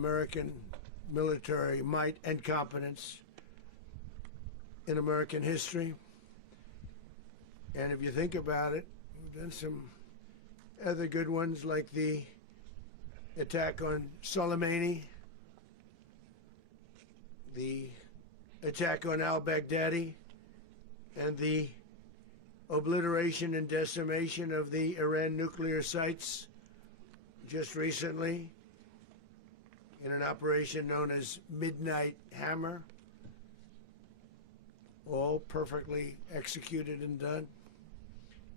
American military might and competence in American history. And if you think about it, we've done some other good ones, like the attack on Soleimani, the attack on al-Baghdadi, and the obliteration and decimation of the Iran nuclear sites just recently in an operation known as Midnight Hammer. All perfectly executed and done.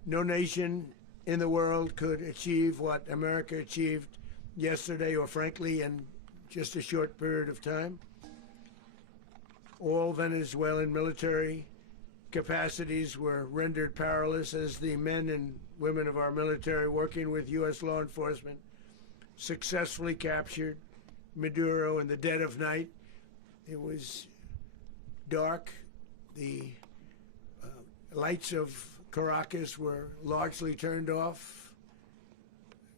No nation in the world could achieve what America achieved yesterday, or frankly in just a short period of time. All Venezuelan military capacities were rendered powerless as the men and women of our military, working with U.S. law enforcement, successfully captured Maduro in the dead of night. It was dark. The lights of Caracas were largely turned off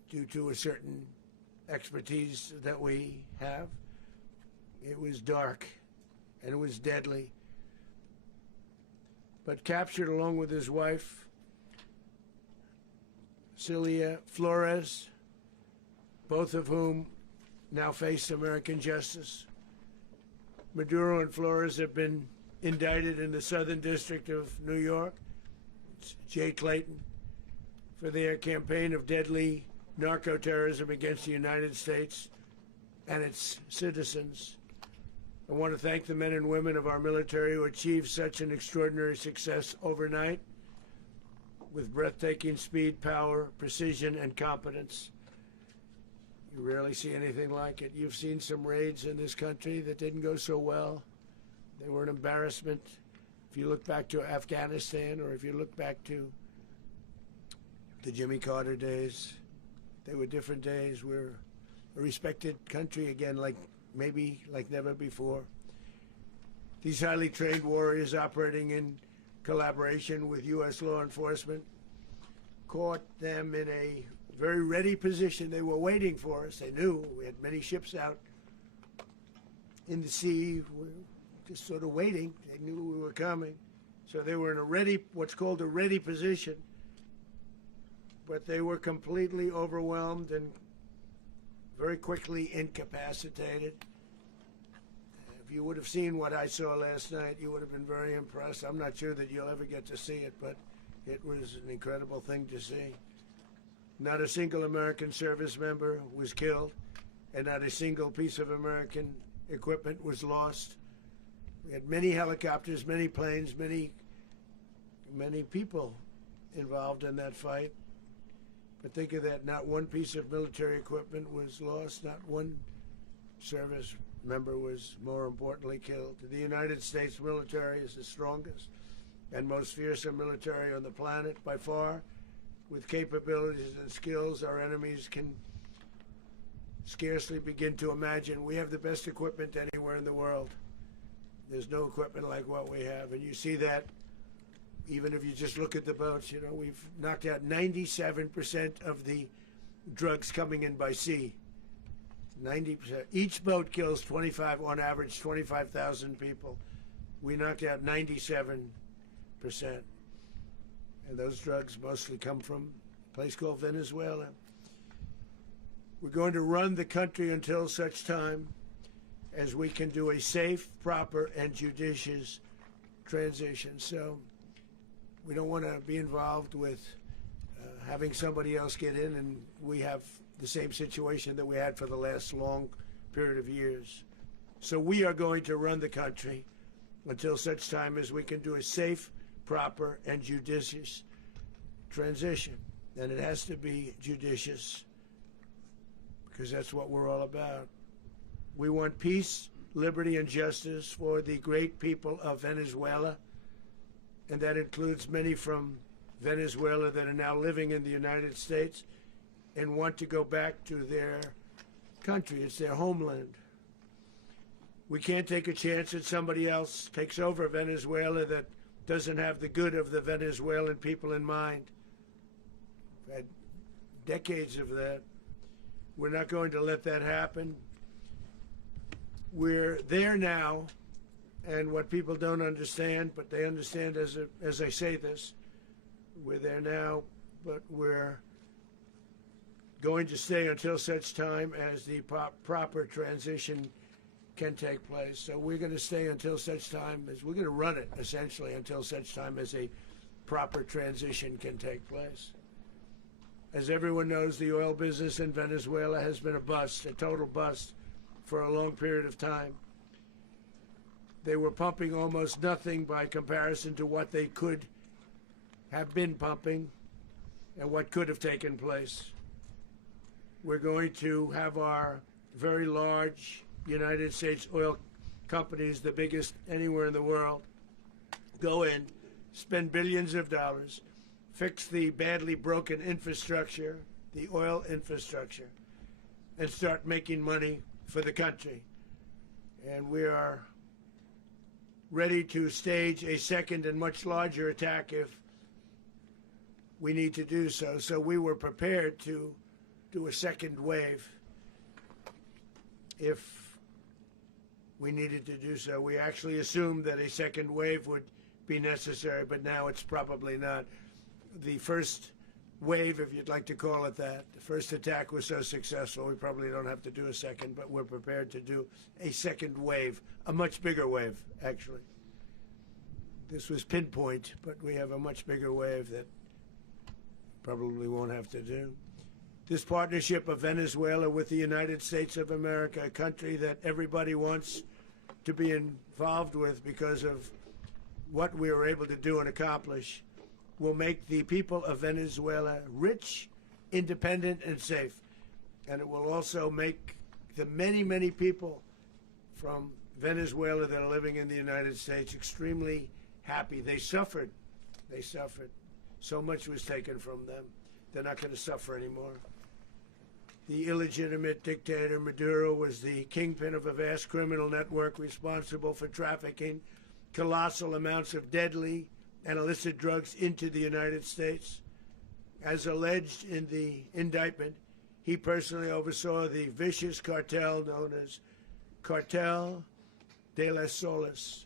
due to a certain expertise that we have. It was dark and it was deadly. But captured along with his wife, Celia Flores, both of whom now face American justice. Maduro and Flores have been indicted in the Southern District of New York, it's Jay Clayton, for their campaign of deadly narco-terrorism against the United States and its citizens. I want to thank the men and women of our military who achieved such an extraordinary success overnight with breathtaking speed, power, precision, and competence. You rarely see anything like it. You've seen some raids in this country that didn't go so well. They were an embarrassment. If you look back to Afghanistan, or if you look back to the Jimmy Carter days, they were different days. We're a respected country again, maybe like never before. These highly trained warriors, operating in collaboration with U.S. law enforcement, caught them in a very ready position. They were waiting for us. They knew we had many ships out in the sea. We're just sort of waiting. They knew we were coming. So they were in a ready, what's called a ready position. But they were completely overwhelmed and very quickly incapacitated. If you would have seen what I saw last night, you would have been very impressed. I'm not sure that you'll ever get to see it, but it was an incredible thing to see. Not a single American service member was killed, and not a single piece of American equipment was lost. We had many helicopters, many planes, many people involved in that fight. But think of that, not one piece of military equipment was lost, not one service member was, more importantly, killed. The United States military is the strongest and most fearsome military on the planet by far. With capabilities and skills our enemies can scarcely begin to imagine. We have the best equipment anywhere in the world. There's no equipment like what we have, and you see that even if you just look at the boats. You know, we've knocked out 97% of the drugs coming in by sea. 90%. Each boat kills on average 25,000 people. We knocked out 97%. And those drugs mostly come from a place called Venezuela. We're going to run the country until such time as we can do a safe, proper, and judicious transition. So we don't want to be involved with having somebody else get in, and we have the same situation that we had for the last long period of years. So we are going to run the country until such time as we can do a safe, proper, and judicious transition. And it has to be judicious, because that's what we're all about. We want peace, liberty, and justice for the great people of Venezuela, and that includes many from Venezuela that are now living in the United States and want to go back to their country. It's their homeland. We can't take a chance that somebody else takes over Venezuela that doesn't have the good of the Venezuelan people in mind. We've had decades of that. We're not going to let that happen. We're there now, and what people don't understand, but they understand as I say this, we're there now, but we're going to stay until such time as the proper transition can take place. So we're going to stay until such time as, we're going to run it essentially until such time as a proper transition can take place. As everyone knows, the oil business in Venezuela has been a bust, a total bust, for a long period of time. They were pumping almost nothing by comparison to what they could have been pumping and what could have taken place. We're going to have our very large United States oil companies, the biggest anywhere in the world, go in, spend billions of dollars, fix the badly broken infrastructure, the oil infrastructure, and start making money for the country. And we are ready to stage a second and much larger attack if we need to do so. So we were prepared to do a second wave if we needed to do so. We actually assumed that a second wave would be necessary, but now it's probably not. The first wave, if you'd like to call it that, the first attack was so successful, we probably don't have to do a second, but we're prepared to do a second wave, a much bigger wave, actually. This was pinpoint, but we have a much bigger wave that probably won't have to do. This partnership of Venezuela with the United States of America, a country that everybody wants to be involved with because of what we were able to do and accomplish, will make the people of Venezuela rich, independent, and safe. And it will also make the many, many people from Venezuela that are living in the United States extremely happy. They suffered. They suffered. So much was taken from them. They're not going to suffer anymore. The illegitimate dictator Maduro was the kingpin of a vast criminal network responsible for trafficking colossal amounts of deadly and illicit drugs into the United States. As alleged in the indictment, he personally oversaw the vicious cartel known as Cartel de las Solas,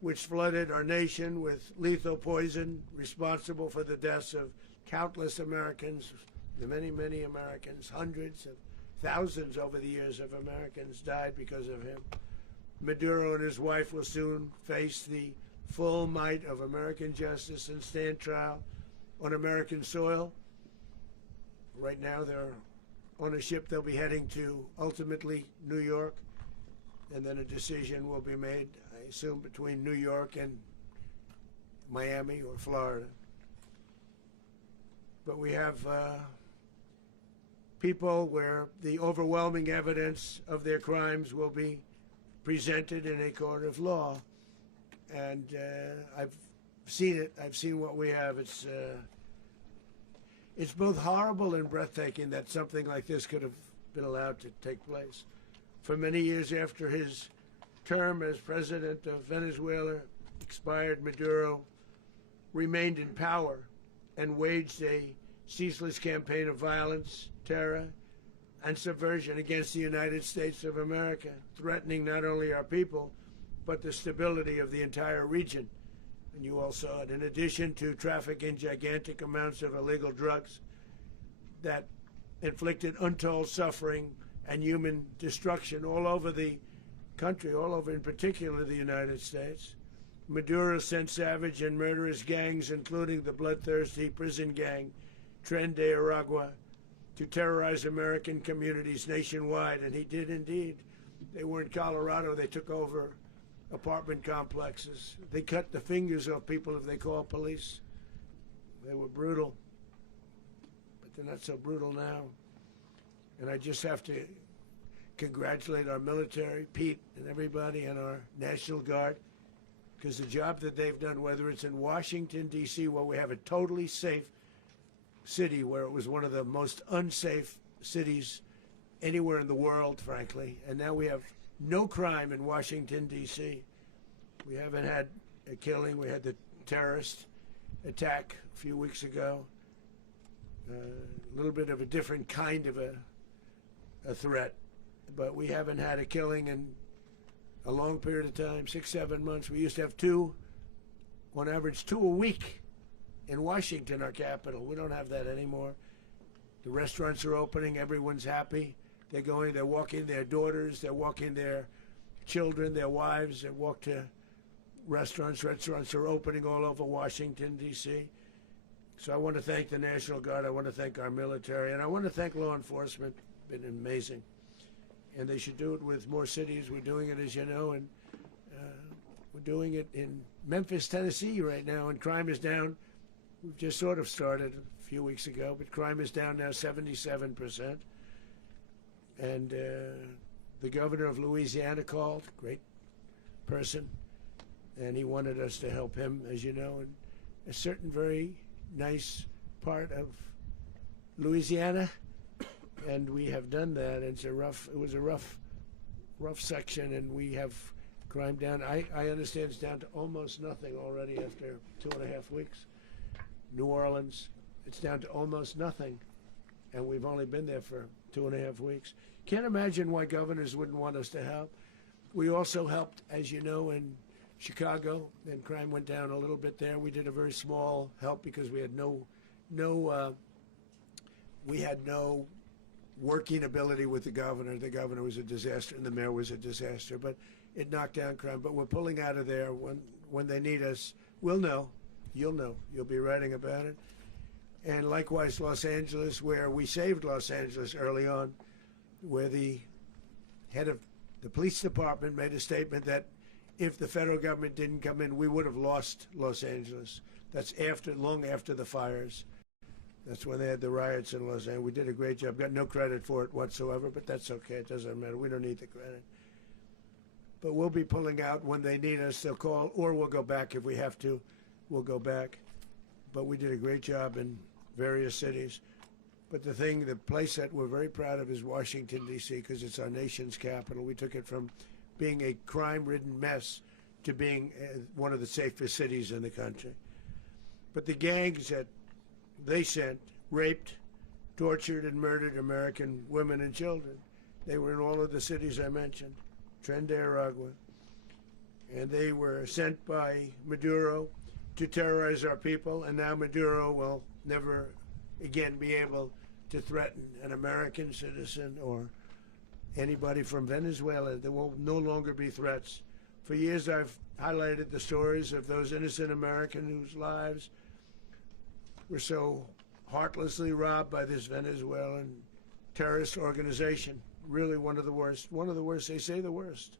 which flooded our nation with lethal poison responsible for the deaths of countless Americans, the many, many Americans. Hundreds of thousands over the years of Americans died because of him. Maduro and his wife will soon face the full might of American justice and stand trial on American soil. Right now they're on a ship. They'll be heading to ultimately New York, and then a decision will be made, I assume, between New York and Miami or Florida. But we have people where the overwhelming evidence of their crimes will be presented in a court of law. And I've seen it. I've seen what we have. It's both horrible and breathtaking that something like this could have been allowed to take place. For many years after his term as president of Venezuela expired, Maduro remained in power and waged a ceaseless campaign of violence, terror, and subversion against the United States of America, threatening not only our people, but the stability of the entire region. And you all saw it. In addition to trafficking gigantic amounts of illegal drugs that inflicted untold suffering and human destruction all over the country, all over in particular the United States, Maduro sent savage and murderous gangs, including the bloodthirsty prison gang Tren de Aragua, to terrorize American communities nationwide. And he did indeed. They were in Colorado. They took over apartment complexes. They cut the fingers off people if they call police. They were brutal, but they're not so brutal now. And I just have to congratulate our military, Pete and everybody, and our National Guard, because the job that they've done, whether it's in Washington, D.C., where we have a totally safe city, where it was one of the most unsafe cities anywhere in the world, frankly, and now we have no crime in Washington, D.C. We haven't had a killing. We had the terrorist attack a few weeks ago. A little bit of a different kind of a threat, but we haven't had a killing in a long period of time, 6, 7 months. We used to have two, on average, 2 a week in Washington, our capital. We don't have that anymore. The restaurants are opening. Everyone's happy. They're walking their daughters. They're walking their children, their wives. They walk to restaurants. Restaurants are opening all over Washington, D.C. So I want to thank the National Guard. I want to thank our military. And I want to thank law enforcement. Been amazing. And they should do it with more cities. We're doing it, as you know, and we're doing it in Memphis, Tennessee right now, and crime is down. We've just sort of started a few weeks ago, but crime is down now 77%. And the governor of Louisiana called, great person, and he wanted us to help him, as you know, in a certain very nice part of Louisiana, and we have done that. It was a rough section, and we have crime down. I understand it's down to almost nothing already after 2.5 weeks. New Orleans, it's down to almost nothing, and we've only been there for 2.5 weeks. Can't imagine why governors wouldn't want us to help. We also helped, as you know, in Chicago, and crime went down a little bit there. We did a very small help because we had no working ability with the governor. The governor was a disaster, and the mayor was a disaster. But it knocked down crime. But we're pulling out of there when they need us. We'll know. You'll know. You'll be writing about it. And likewise, Los Angeles, where we saved Los Angeles early on, where the head of the police department made a statement that if the federal government didn't come in, we would have lost Los Angeles. That's long after the fires. That's when they had the riots in Los Angeles. We did a great job. Got no credit for it whatsoever, but that's okay. It doesn't matter. We don't need the credit. But we'll be pulling out when they need us. They'll call, or we'll go back if we have to. We'll go back. But we did a great job in various cities. But the place that we're very proud of is Washington, D.C., because it's our nation's capital. We took it from being a crime-ridden mess to being one of the safest cities in the country. But the gangs that they sent raped, tortured, and murdered American women and children. They were in all of the cities I mentioned, Tren de Aragua. And they were sent by Maduro to terrorize our people, and now Maduro will never again be able to threaten an American citizen or anybody from Venezuela. There will no longer be threats. For years I've highlighted the stories of those innocent Americans whose lives were so heartlessly robbed by this Venezuelan terrorist organization. Really one of the worst, they say the worst.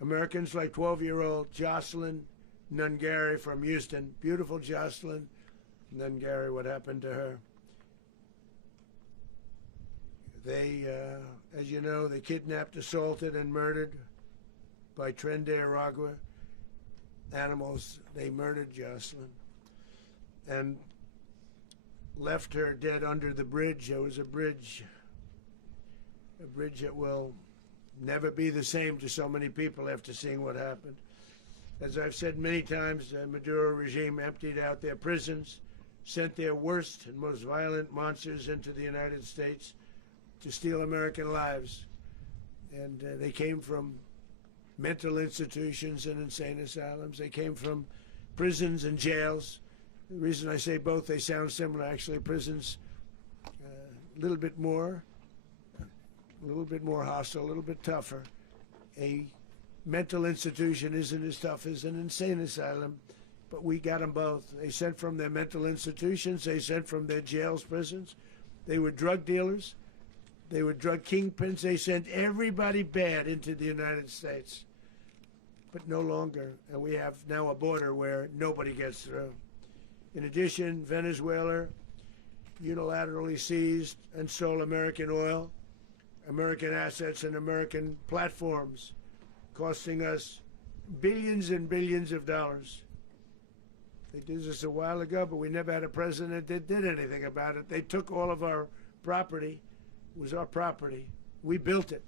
Americans like 12-year-old Jocelyn Nungary from Houston, beautiful Jocelyn Nungary, what happened to her? They, as you know, they kidnapped, assaulted, and murdered by Tren de Aragua animals. They murdered Jocelyn and left her dead under the bridge. There was a bridge that will never be the same to so many people after seeing what happened. As I've said many times, the Maduro regime emptied out their prisons, sent their worst and most violent monsters into the United States to steal American lives. And they came from mental institutions and insane asylums. They came from prisons and jails. The reason I say both, they sound similar. Actually, prisons a little bit more hostile, a little bit tougher. A mental institution isn't as tough as an insane asylum, but we got them both. They sent from their mental institutions. They sent from their jails, prisons. They were drug dealers. They were drug kingpins. They sent everybody bad into the United States, but no longer. And we have now a border where nobody gets through. In addition, Venezuela unilaterally seized and stole American oil, American assets, and American platforms, costing us billions and billions of dollars. They did this a while ago, but we never had a president that did anything about it. They took all of our property. It was our property. We built it.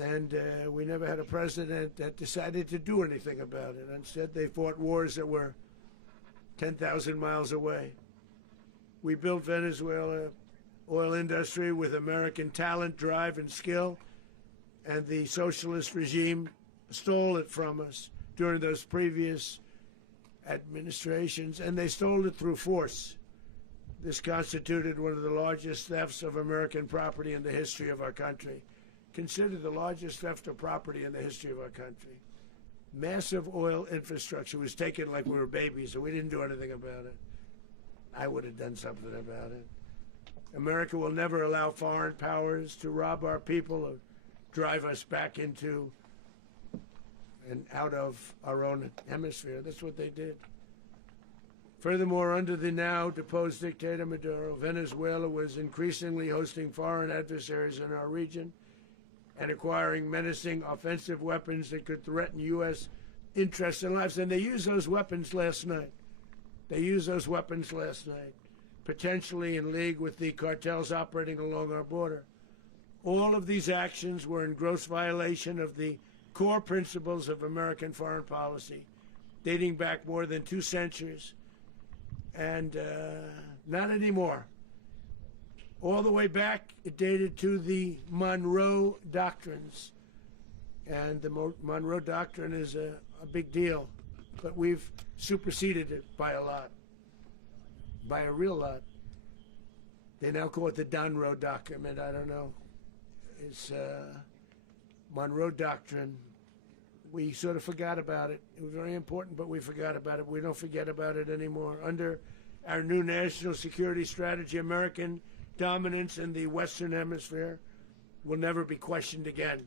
And we never had a president that decided to do anything about it. Instead, they fought wars that were 10,000 miles away. We built Venezuela oil industry with American talent, drive, and skill, and the socialist regime stole it from us during those previous administrations, and they stole it through force. This constituted one of the largest thefts of American property in the history of our country. Considered the largest theft of property in the history of our country. Massive oil infrastructure was taken like we were babies, and we didn't do anything about it. I would have done something about it. America will never allow foreign powers to rob our people or drive us back into and out of our own hemisphere. That's what they did. Furthermore, under the now deposed dictator Maduro, Venezuela was increasingly hosting foreign adversaries in our region and acquiring menacing offensive weapons that could threaten U.S. interests and lives. And they used those weapons last night. Potentially in league with the cartels operating along our border. All of these actions were in gross violation of the core principles of American foreign policy, dating back more than 2 centuries. And not anymore. All the way back, it dated to the Monroe Doctrines. And the Monroe Doctrine is a big deal. But we've superseded it by a lot. By a real lot. They now call it the Donroe Document. I don't know. It's Monroe Doctrine. We sort of forgot about it. It was very important, but we forgot about it. We don't forget about it anymore. Under our new national security strategy, American dominance in the Western Hemisphere will never be questioned again.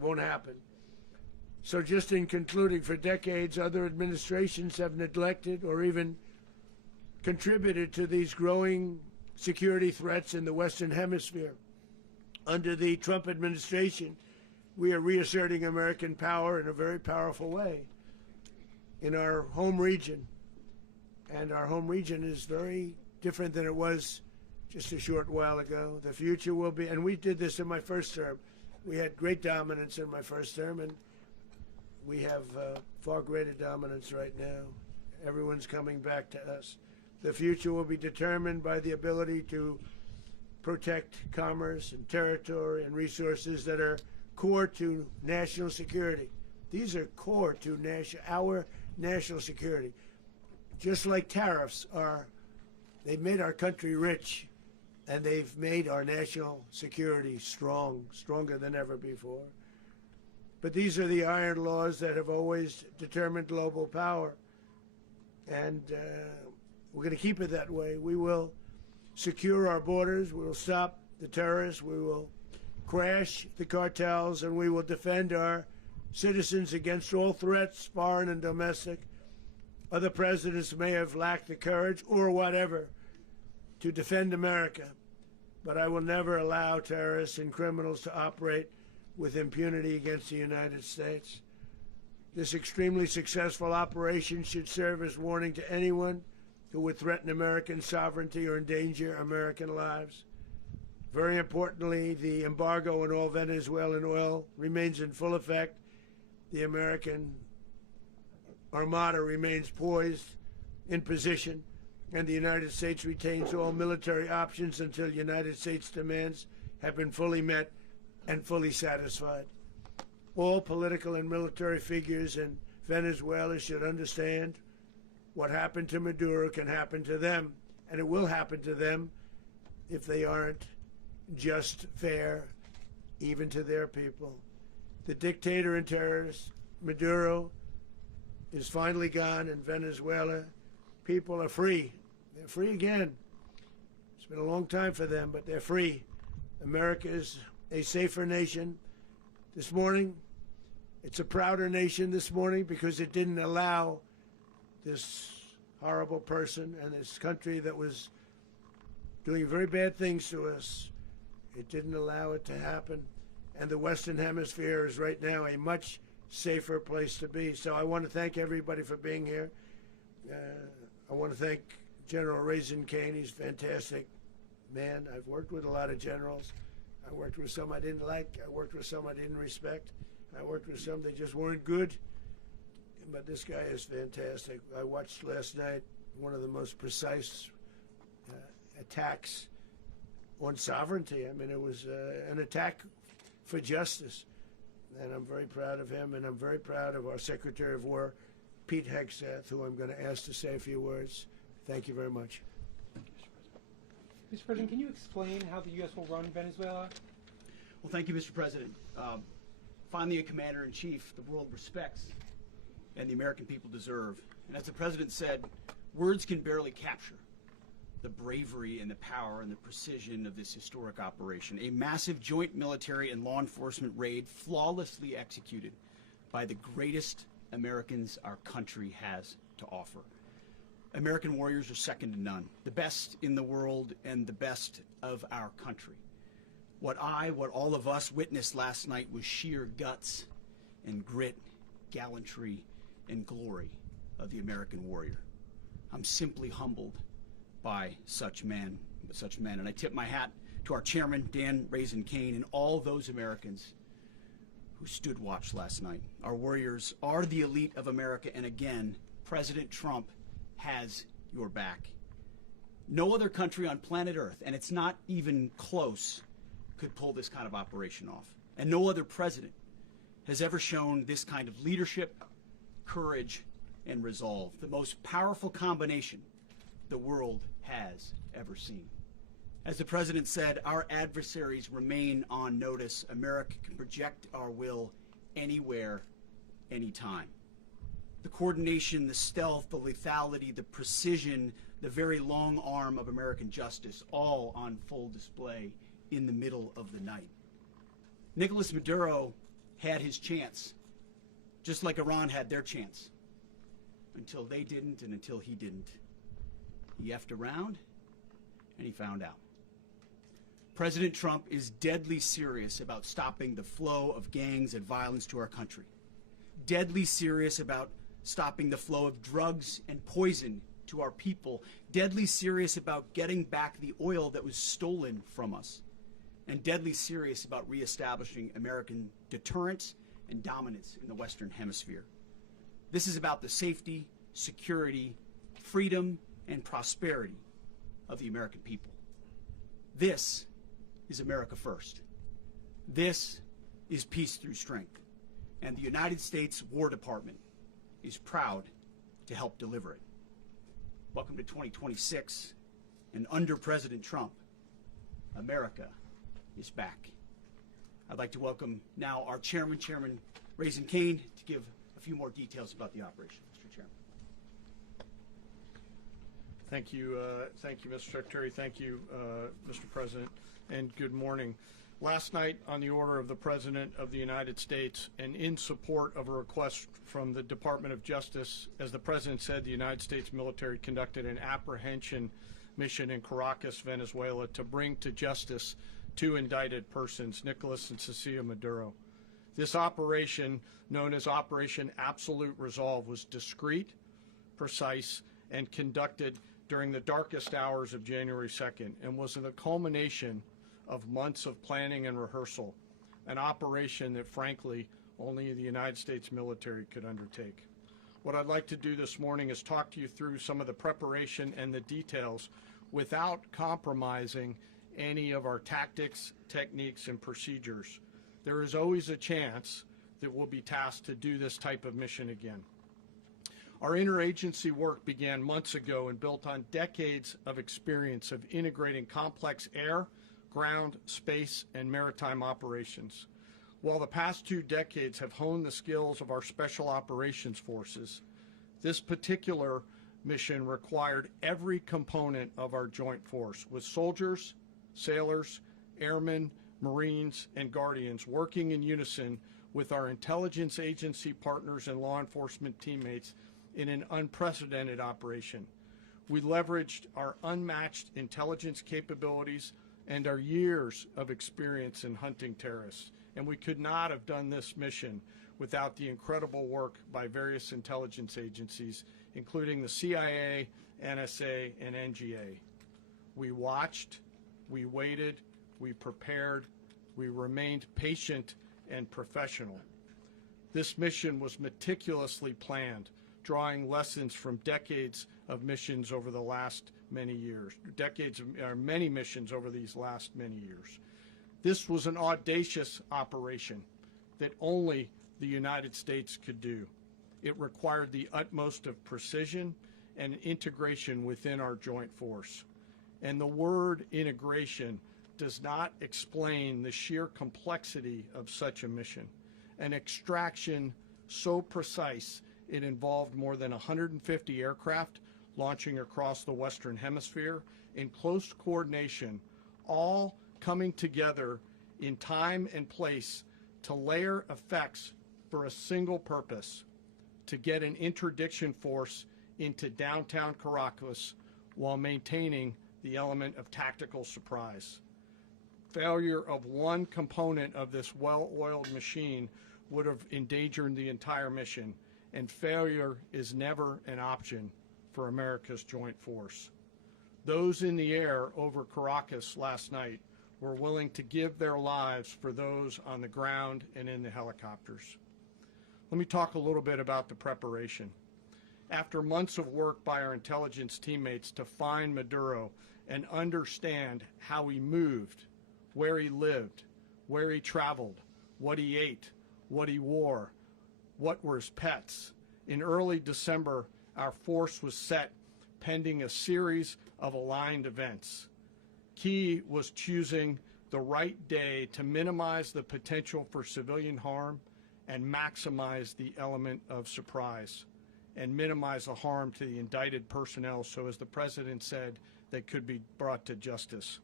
Won't happen. So just in concluding, for decades, other administrations have neglected or even contributed to these growing security threats in the Western Hemisphere. Under the Trump administration, we are reasserting American power in a very powerful way in our home region. And our home region is very different than it was just a short while ago. The future will be, and we did this in my first term. We had great dominance in my first term, and we have far greater dominance right now. Everyone's coming back to us. The future will be determined by the ability to protect commerce and territory and resources that are core to national security. These are core to our national security. Just like tariffs they've made our country rich, and they've made our national security stronger than ever before. But these are the iron laws that have always determined global power. And we're going to keep it that way. We will secure our borders. We will stop the terrorists. We will crash the cartels, and we will defend our citizens against all threats, foreign and domestic. Other presidents may have lacked the courage or whatever to defend America, but I will never allow terrorists and criminals to operate with impunity against the United States. This extremely successful operation should serve as warning to anyone who would threaten American sovereignty or endanger American lives. Very importantly, the embargo on all Venezuelan oil remains in full effect. The American Armada remains poised in position, and the United States retains all military options until United States demands have been fully met and fully satisfied. All political and military figures in Venezuela should understand what happened to Maduro can happen to them, and it will happen to them if they aren't just fair, even to their people. The dictator and terrorist, Maduro, is finally gone in Venezuela. People are free. They're free again. It's been a long time for them, but they're free. America is a safer nation. This morning, it's a prouder nation this morning because it didn't allow this horrible person and this country that was doing very bad things to us. It didn't allow it to happen. And the Western Hemisphere is right now a much safer place to be. So I want to thank everybody for being here. I want to thank General Raisin Kane. He's a fantastic man. I've worked with a lot of generals. I worked with some I didn't like. I worked with some I didn't respect. I worked with some that just weren't good. But this guy is fantastic. I watched last night one of the most precise attacks on sovereignty. I mean, it was an attack for justice. and I'm very proud of him, and I'm very proud of our Secretary of War, Pete Hegseth, who I'm going to ask to say a few words. Thank you very much. Mr. President, can you explain how the U.S. will run Venezuela? Well, thank you, Mr. President. Finally, a commander-in-chief the world respects and the American people deserve. And as the President said, words can barely capture the bravery and the power and the precision of this historic operation. A massive joint military and law enforcement raid flawlessly executed by the greatest Americans our country has to offer. American warriors are second to none, the best in the world and the best of our country. What all of us witnessed last night was sheer guts and grit, gallantry, and glory of the American warrior. I'm simply humbled by such men, and I tip my hat to our chairman, Dan Raisin Kane, and all those Americans who stood watch last night. Our warriors are the elite of America, and again, President Trump has your back. No other country on planet Earth, and it's not even close, could pull this kind of operation off. And no other president has ever shown this kind of leadership, courage, and resolve. The most powerful combination the world has ever seen. As the President said, our adversaries remain on notice. America can project our will anywhere, anytime. The coordination, the stealth, the lethality, the precision, the very long arm of American justice, all on full display in the middle of the night. Nicolas Maduro had his chance, just like Iran had their chance, until they didn't and until he didn't. He effed around and he found out. President Trump is deadly serious about stopping the flow of gangs and violence to our country. Deadly serious about stopping the flow of drugs and poison to our people. Deadly serious about getting back the oil that was stolen from us. And deadly serious about reestablishing American deterrence and dominance in the Western Hemisphere. This is about the safety, security, freedom, and prosperity of the American people. This is America first. This is peace through strength. And the United States War Department is proud to help deliver it. Welcome to 2026, and under President Trump, America is back. I'd like to welcome now our chairman, Chairman Raisin Kane, to give a few more details about the operation. Mr. Chairman. Thank you, Mr. Secretary. Thank you, Mr. President, and good morning. Last night, on the order of the President of the United States and in support of a request from the Department of Justice, as the President said, the United States military conducted an apprehension mission in Caracas, Venezuela, to bring to justice two indicted persons, Nicolas and Cecilia Maduro. This operation, known as Operation Absolute Resolve, was discreet, precise, and conducted during the darkest hours of January 2nd and was the culmination of months of planning and rehearsal, an operation that, frankly, only the United States military could undertake. What I'd like to do this morning is talk to you through some of the preparation and the details without compromising any of our tactics, techniques, and procedures. There is always a chance that we'll be tasked to do this type of mission again. Our interagency work began months ago and built on decades of experience of integrating complex air, ground, space, and maritime operations. While the past 2 decades have honed the skills of our special operations forces, this particular mission required every component of our joint force, with soldiers, sailors, airmen, Marines, and Guardians working in unison with our intelligence agency partners and law enforcement teammates in an unprecedented operation. We leveraged our unmatched intelligence capabilities and our years of experience in hunting terrorists, and we could not have done this mission without the incredible work by various intelligence agencies, including the CIA, NSA, and NGA. We watched, we waited, we prepared, we remained patient and professional. This mission was meticulously planned, drawing lessons from decades of missions over the last many years, many missions over these last many years. This was an audacious operation, that only the United States could do. It required the utmost of precision and integration within our joint force. And the word integration does not explain the sheer complexity of such a mission. An extraction so precise it involved more than 150 aircraft launching across the Western Hemisphere in close coordination, all coming together in time and place to layer effects for a single purpose: to get an interdiction force into downtown Caracas while maintaining the element of tactical surprise. Failure of one component of this well-oiled machine would have endangered the entire mission, and failure is never an option for America's joint force. Those in the air over Caracas last night were willing to give their lives for those on the ground and in the helicopters. Let me talk a little bit about the preparation. After months of work by our intelligence teammates to find Maduro and understand how he moved, where he lived, where he traveled, what he ate, what he wore, what were his pets, in early December, our force was set pending a series of aligned events. Key was choosing the right day to minimize the potential for civilian harm and maximize the element of surprise, and minimize the harm to the indicted personnel, so as the President said, they could be brought to justice.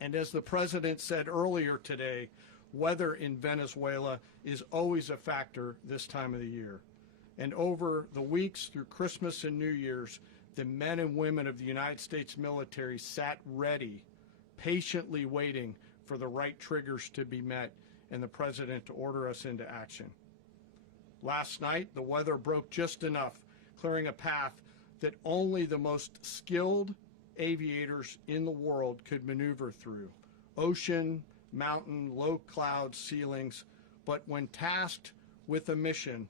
And as the President said earlier today, weather in Venezuela is always a factor this time of the year. And over the weeks through Christmas and New Year's, the men and women of the United States military sat ready, patiently waiting for the right triggers to be met and the President to order us into action. Last night, the weather broke just enough, clearing a path that only the most skilled aviators in the world could maneuver through. Ocean, mountain, low cloud ceilings, but when tasked with a mission,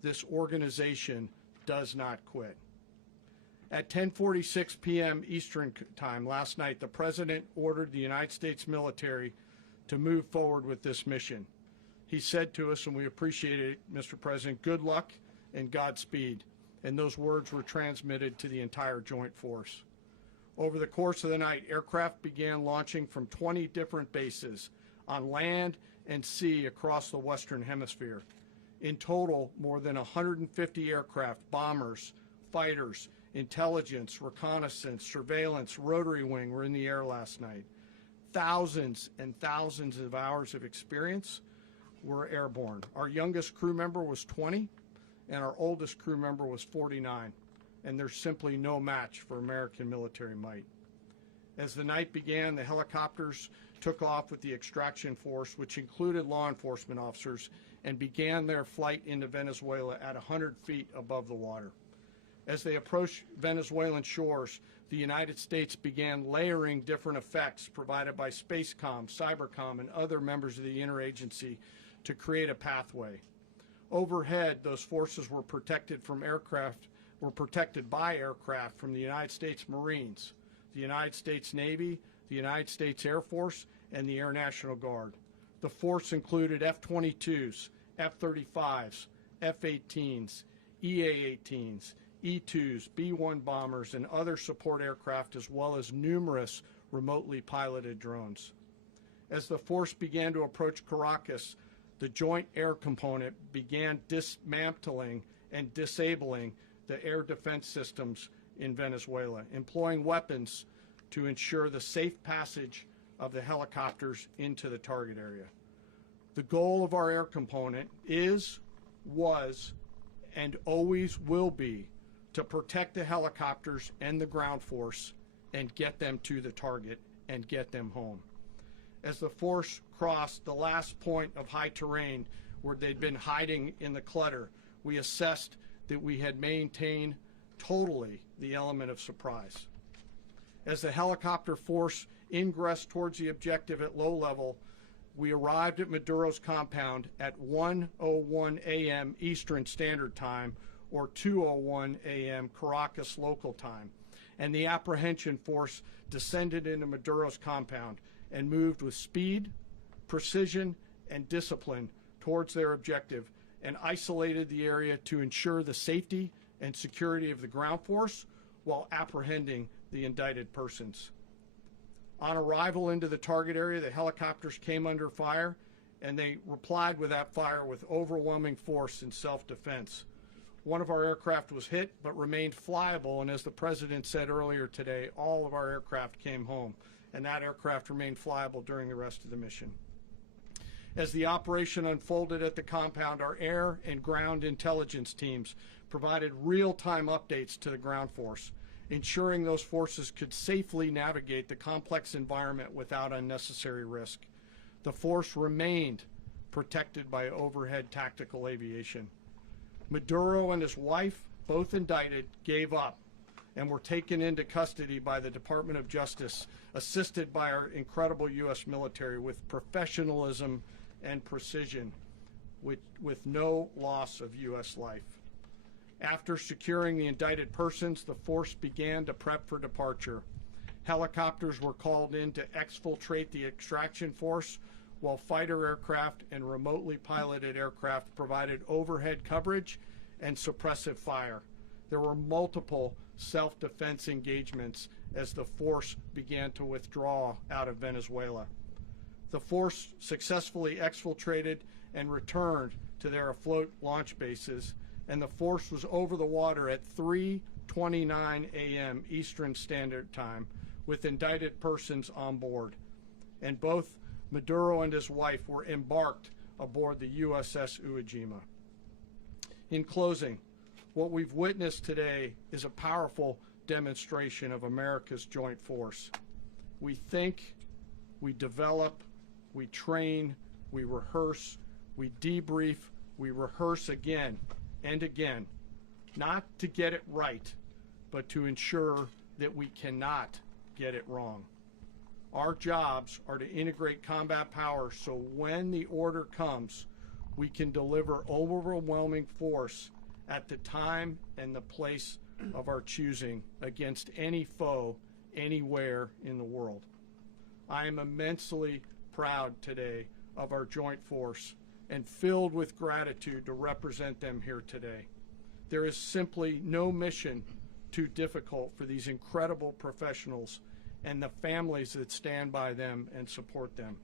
this organization does not quit. At 10:46 p.m. Eastern Time last night, the President ordered the United States military to move forward with this mission. He said to us, and we appreciate it, Mr. President, good luck and Godspeed. And those words were transmitted to the entire joint force. Over the course of the night, aircraft began launching from 20 different bases on land and sea across the Western Hemisphere. In total, more than 150 aircraft, bombers, fighters, intelligence, reconnaissance, surveillance, rotary wing were in the air last night. Thousands and thousands of hours of experience were airborne. Our youngest crew member was 20, and our oldest crew member was 49, and there's simply no match for American military might. As the night began, the helicopters took off with the extraction force, which included law enforcement officers, and began their flight into Venezuela at 100 feet above the water. As they approached Venezuelan shores, the United States began layering different effects provided by Spacecom, Cybercom, and other members of the interagency to create a pathway. Overhead, those forces were protected by aircraft from the United States Marines, the United States Navy, the United States Air Force, and the Air National Guard. The force included F-22s, F-35s, F-18s, EA-18s, E-2s, B-1 bombers, and other support aircraft, as well as numerous remotely piloted drones. As the force began to approach Caracas, the Joint Air Component began dismantling and disabling the air defense systems in Venezuela, employing weapons to ensure the safe passage of the helicopters into the target area. The goal of our air component is, was, and always will be to protect the helicopters and the ground force and get them to the target and get them home. As the force crossed the last point of high terrain where they'd been hiding in the clutter, we assessed that we had maintained totally the element of surprise. As the helicopter force ingressed towards the objective at low level, we arrived at Maduro's compound at 1:01 a.m. Eastern Standard Time, or 2:01 a.m. Caracas local time, and the apprehension force descended into Maduro's compound and moved with speed, precision, and discipline towards their objective and isolated the area to ensure the safety and security of the ground force while apprehending the indicted persons. On arrival into the target area, the helicopters came under fire, and they replied with that fire with overwhelming force in self-defense. One of our aircraft was hit but remained flyable, and as the President said earlier today, all of our aircraft came home, and that aircraft remained flyable during the rest of the mission. As the operation unfolded at the compound, our air and ground intelligence teams provided real-time updates to the ground force, ensuring those forces could safely navigate the complex environment without unnecessary risk. The force remained protected by overhead tactical aviation. Maduro and his wife, both indicted, gave up and were taken into custody by the Department of Justice, assisted by our incredible U.S. military with professionalism and precision, with no loss of U.S. life. After securing the indicted persons, the force began to prep for departure. Helicopters were called in to exfiltrate the extraction force, while fighter aircraft and remotely piloted aircraft provided overhead coverage and suppressive fire. There were multiple self-defense engagements as the force began to withdraw out of Venezuela. The force successfully exfiltrated and returned to their afloat launch bases, and the force was over the water at 3:29 a.m. Eastern Standard Time with indicted persons on board. And both Maduro and his wife were embarked aboard the USS Iwo Jima. In closing, what we've witnessed today is a powerful demonstration of America's joint force. We think, we develop, we train, we rehearse, we debrief, we rehearse again and again, not to get it right, but to ensure that we cannot get it wrong. Our jobs are to integrate combat power so when the order comes, we can deliver overwhelming force at the time and the place of our choosing against any foe anywhere in the world. I am immensely proud today of our joint force and filled with gratitude to represent them here today. There is simply no mission too difficult for these incredible professionals and the families that stand by them and support them.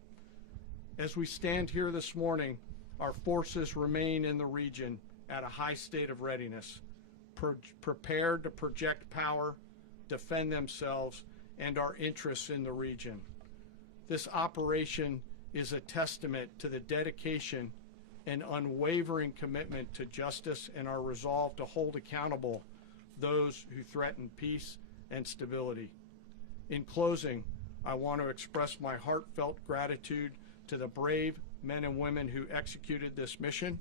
As we stand here this morning, our forces remain in the region at a high state of readiness, prepared to project power, defend themselves, and our interests in the region. This operation is a testament to the dedication and unwavering commitment to justice and our resolve to hold accountable those who threaten peace and stability. In closing, I want to express my heartfelt gratitude to the brave men and women who executed this mission.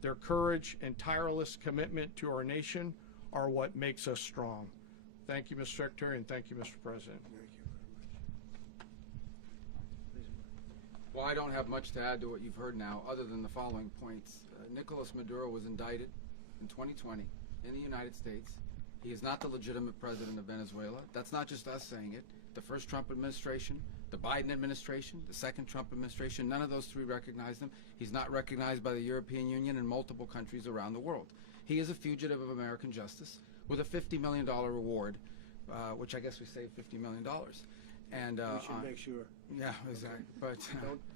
Their courage and tireless commitment to our nation are what makes us strong. Thank you, Mr. Secretary, and thank you, Mr. President. Thank you very much. Well, I don't have much to add to what you've heard now, other than the following points. Nicolas Maduro was indicted in 2020 in the United States. He is not the legitimate president of Venezuela. That's not just us saying it. The first Trump administration, the Biden administration, the second Trump administration, none of those three recognized him. He's not recognized by the European Union and multiple countries around the world. He is a fugitive of American justice with a $50 million reward, which I guess we saved $50 million. And We should make sure. yeah, exactly. But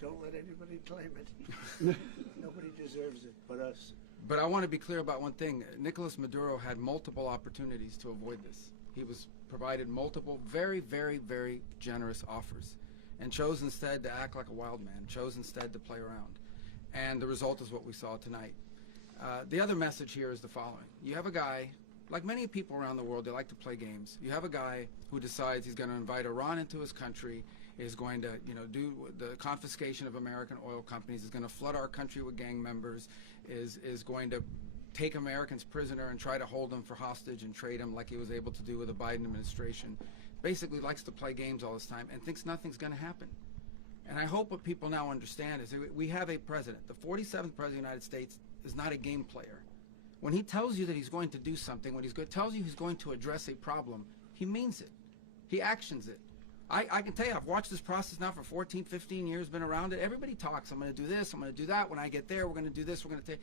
Don't let anybody claim it. Nobody deserves it but us. But I want to be clear about one thing. Nicolas Maduro had multiple opportunities to avoid this. He was provided multiple very, very, very generous offers and chose instead to act like a wild man, chose instead to play around. And the result is what we saw tonight. The other message here is the following. You have a guy, like many people around the world, they like to play games. You have a guy who decides he's going to invite Iran into his country, is going to, do the confiscation of American oil companies, is going to flood our country with gang members, is going to take Americans prisoner and try to hold them for hostage and trade them like he was able to do with the Biden administration. Basically likes to play games all this time and thinks nothing's going to happen. And I hope what people now understand is that we have a president. The 47th president of the United States is not a game player. When he tells you that he's going to do something, when tells you he's going to address a problem, he means it. He actions it. I can tell you, I've watched this process now for 14, 15 years, been around it. Everybody talks. I'm going to do this. I'm going to do that. When I get there, we're going to do this. We're going to take.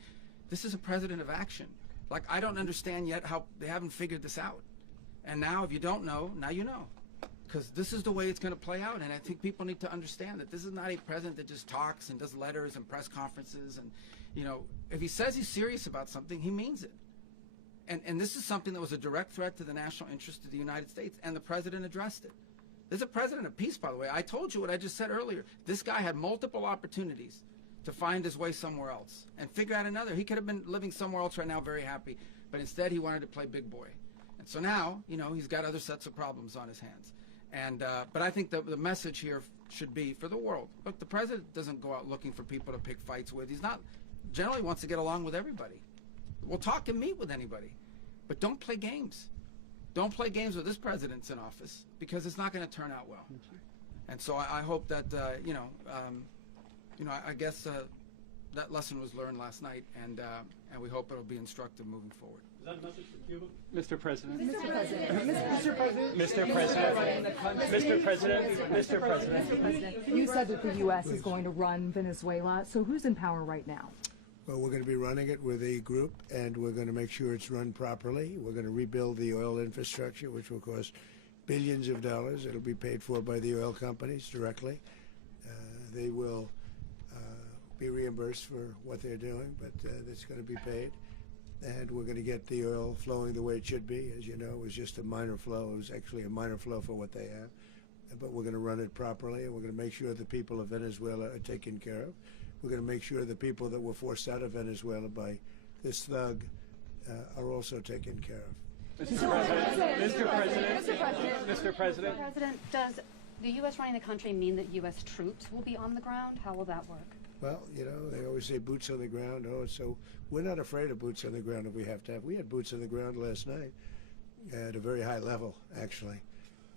This is a president of action. Like, I don't understand yet how they haven't figured this out. And now, if you don't know, now you know. Because this is the way it's going to play out. And I think people need to understand that this is not a president that just talks and does letters and press conferences. And, you know, if he says he's serious about something, he means it. And this is something that was a direct threat to the national interest of the United States, and the president addressed it. There's a president of peace, by the way. I told you what I just said earlier. This guy had multiple opportunities to find his way somewhere else and figure out another. He could have been living somewhere else right now very happy, but instead he wanted to play big boy. And so now, you know, he's got other sets of problems on his hands. And but I think the message here should be for the world. Look, the president doesn't go out looking for people to pick fights with. He's not, generally wants to get along with everybody. We'll talk and meet with anybody, but don't play games. Don't play games with this president's in office, because it's not going to turn out well. And so I hope that I guess that lesson was learned last night, and we hope it'll be instructive moving forward. Is that a message for Cuba? Mr. President. Mr. President. Mr. President. Mr. President. You said that the U.S. is going to run Venezuela, so who's in power right now? Well, we're going to be running it with a group, and we're going to make sure it's run properly. We're going to rebuild the oil infrastructure, which will cost billions of dollars. It'll be paid for by the oil companies directly. They will be reimbursed for what they're doing, but it's going to be paid. And we're going to get the oil flowing the way it should be. As you know, it was just a minor flow. It was actually a minor flow for what they have. But we're going to run it properly, and we're going to make sure the people of Venezuela are taken care of. We're going to make sure the people that were forced out of Venezuela by this thug are also taken care of. Mr. President. Mr. President. Mr. President. Mr. President. Mr. President, does the U.S. running the country mean that U.S. troops will be on the ground? How will that work? Well, you know, they always say boots on the ground. Oh, so we're not afraid of boots on the ground if we have to have. We had boots on the ground last night at a very high level, actually.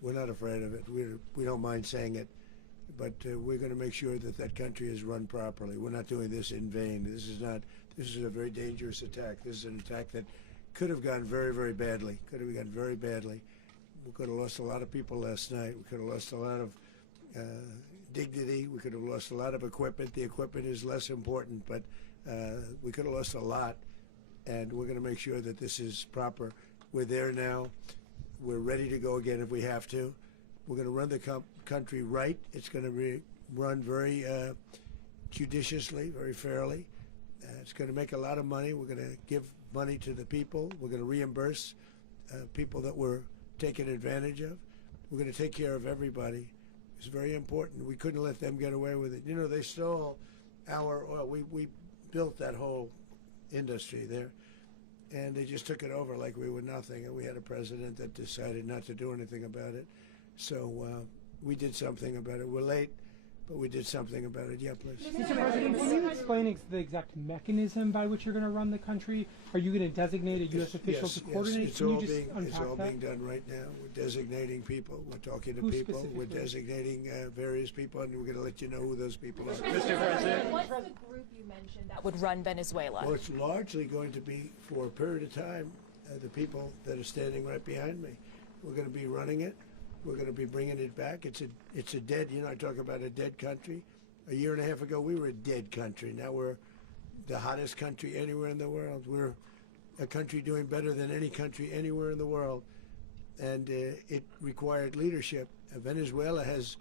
We're not afraid of it. We don't mind saying it. But we're going to make sure that that country is run properly. We're not doing this in vain. This is a very dangerous attack. This is an attack that could have gone very, very badly. Could have gone very badly. We could have lost a lot of people last night. We could have lost a lot of dignity. We could have lost a lot of equipment. The equipment is less important, but we could have lost a lot. And we're going to make sure that this is proper. We're there now. We're ready to go again if we have to. We're going to run the country right. It's going to be run very judiciously, very fairly. It's going to make a lot of money. We're going to give money to the people. We're going to reimburse people that were taken advantage of. We're going to take care of everybody. It's very important. We couldn't let them get away with it. You know, they stole our oil. We built that whole industry there, and they just took it over like we were nothing. And we had a president that decided not to do anything about it. So we did something about it. We're late, but we did something about it. Yeah, please. Mr. President, can you explain the exact mechanism by which you're going to run the country? Are you going to designate a U.S. official to coordinate? Yes, can you just it's unpack all that? being done right now. We're designating people. We're talking to Who people. We're specifically? designating various people, and we're going to let you know who those people are. Mr. President. What's the group you mentioned that would run Venezuela? Well, it's largely going to be, for a period of time, the people that are standing right behind me. We're going to be running it. We're going to be bringing it back. It's a dead, you know, I talk about a dead country. A year and a half ago, we were a dead country. Now we're the hottest country anywhere in the world. We're a country doing better than any country anywhere in the world. And it required leadership. Venezuela has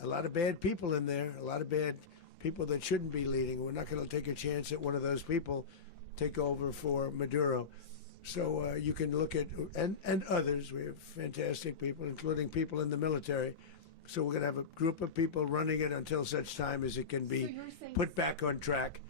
a lot of bad people in there, a lot of bad people that shouldn't be leading. We're not going to take a chance that one of those people take over for Maduro. So you can look at, and others, we have fantastic people, including people in the military. So we're going to have a group of people running it until such time as it can be put back on track,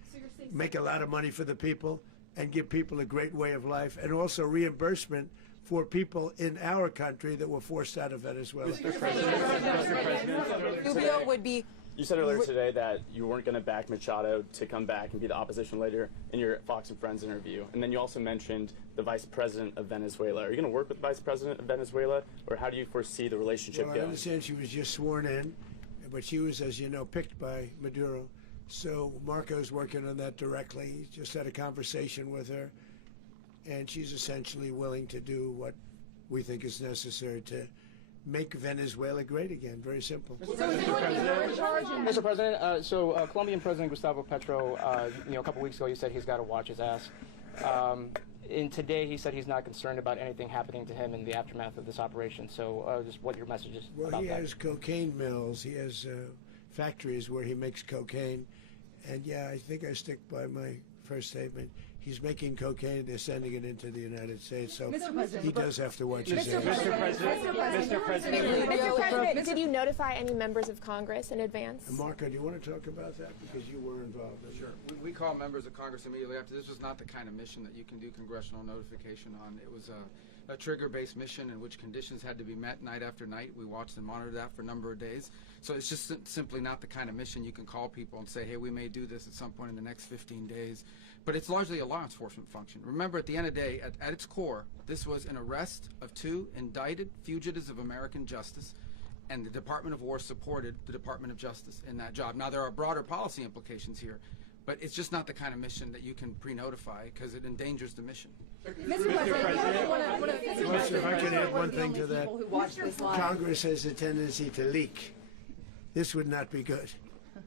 make a lot of money for the people, and give people a great way of life, and also reimbursement for people in our country that were forced out of Venezuela. Mr. President. Rubio would be. You said earlier today that you weren't going to back Machado to come back and be the opposition leader in your Fox and Friends interview. And then you also mentioned the vice president of Venezuela. Are you going to work with the vice president of Venezuela, or how do you foresee the relationship Well, going? I understand she was just sworn in, but she was, as you know, picked by Maduro. So Marco's working on that directly. He just had a conversation with her, and she's essentially willing to do what we think is necessary to make Venezuela great again. Very simple. Mr. President, Colombian President Gustavo Petro, a couple weeks ago, he said he's got to watch his ass. And today he said he's not concerned about anything happening to him in the aftermath of this operation. So just what your message is Well, about he that. has cocaine mills. He has factories where he makes cocaine. And yeah, I think I stick by my first statement. He's making cocaine. They're sending it into the United States. So he does have to watch his ass. Mr. President, Did you notify any members of Congress in advance? Marco, do you want to talk about that? Because you were involved. Sure. We call members of Congress immediately after. This was not the kind of mission that you can do congressional notification on. It was a trigger-based mission in which conditions had to be met night after night. We watched and monitored that for a number of days. So it's just simply not the kind of mission you can call people and say, hey, we may do this at some point in the next 15 days. But it's largely a law enforcement function. Remember, at the end of the day, at its core, this was an arrest of 2 indicted fugitives of American justice, and the Department of War supported the Department of Justice in that job. Now, there are broader policy implications here, but it's just not the kind of mission that you can pre-notify because it endangers the mission. If I can add one thing to that, Congress has a tendency to leak. This would not be good.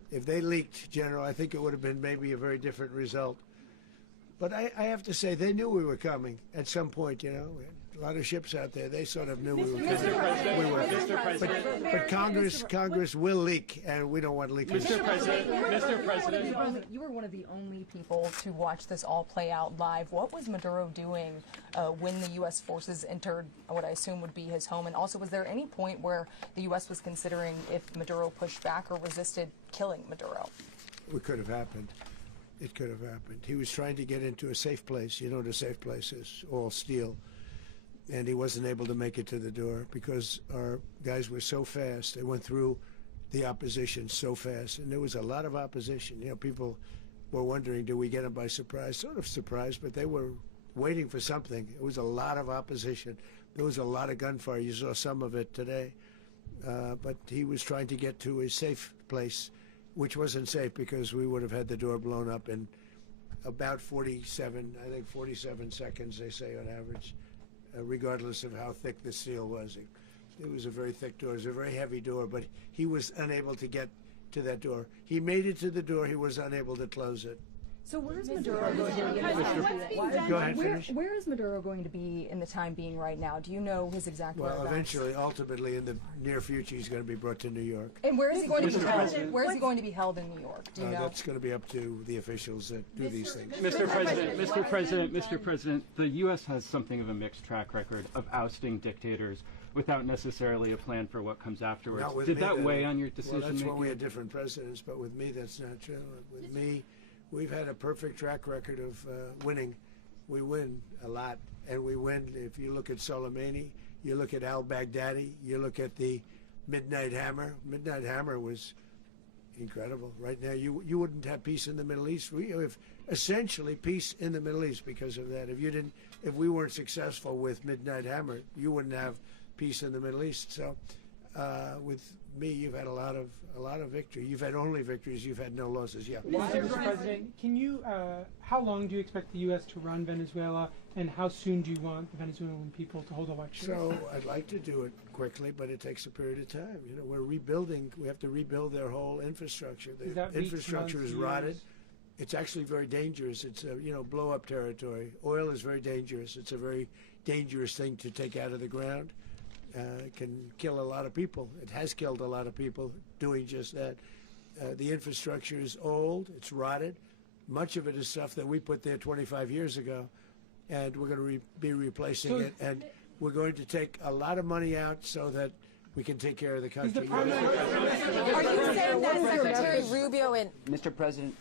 If they leaked, General, I think it would have been maybe a very different result. But I have to say, they knew we were coming at some point, We had a lot of ships out there. They sort of knew we were coming. But Congress will leak, and we don't want leakage. Mr. President. You were one of the only people to watch this all play out live. What was Maduro doing when the U.S. forces entered what I assume would be his home? And also, was there any point where the U.S. was considering if Maduro pushed back or resisted killing Maduro? It could have happened. It could have happened. He was trying to get into a safe place. You know what a safe place is, all steel. And he wasn't able to make it to the door because our guys were so fast. They went through the opposition so fast. And there was a lot of opposition. People were wondering, do we get him by surprise? Sort of surprised, but they were waiting for something. It was a lot of opposition. There was a lot of gunfire. You saw some of it today. But he was trying to get to a safe place, which wasn't safe because we would have had the door blown up in about 47 seconds, they say on average, regardless of how thick the steel was. It was a very thick door. It was a very heavy door, but he was unable to get to that door. He made it to the door. He was unable to close it. So where's Maduro going to be? Go ahead, finish. Where is Maduro going to be in the time being right now? Do you know his exact whereabouts? Well, eventually, ultimately, in the near future, he's going to be brought to New York. And where is he going to be held? Where is he going to be held in New York? Do you know? That's going to be up to the officials that do these things. Mr. President, the U.S. has something of a mixed track record of ousting dictators without necessarily a plan for what comes afterwards. Did that weigh on your decision Well, that's making? when we had different presidents, but with me, that's not true. With me, we've had a perfect track record of winning. We win a lot, and we win. If you look at Soleimani, you look at al-Baghdadi, you look at the Midnight Hammer. Midnight Hammer was incredible. Right now, you wouldn't have peace in the Middle East. We have essentially peace in the Middle East because of that. If we weren't successful with Midnight Hammer, you wouldn't have peace in the Middle East. So, with me, you've had a lot of victory. You've had only victories. You've had no losses. Yeah. Mr. President, can you? How long do you expect the U.S. to run Venezuela, and how soon do you want the Venezuelan people to hold elections? So I'd like to do it quickly, but it takes a period of time. We're rebuilding. We have to rebuild their whole infrastructure. The infrastructure is rotted. It's actually very dangerous. It's blow-up territory. Oil is very dangerous. It's a very dangerous thing to take out of the ground. It can kill a lot of people. It has killed a lot of people doing just that. The infrastructure is old. It's rotted. Much of it is stuff that we put there 25 years ago, and we're going to be replacing it. And we're going to take a lot of money out so that we can take care of the country. Are you saying that Secretary Rubio and Mr. President,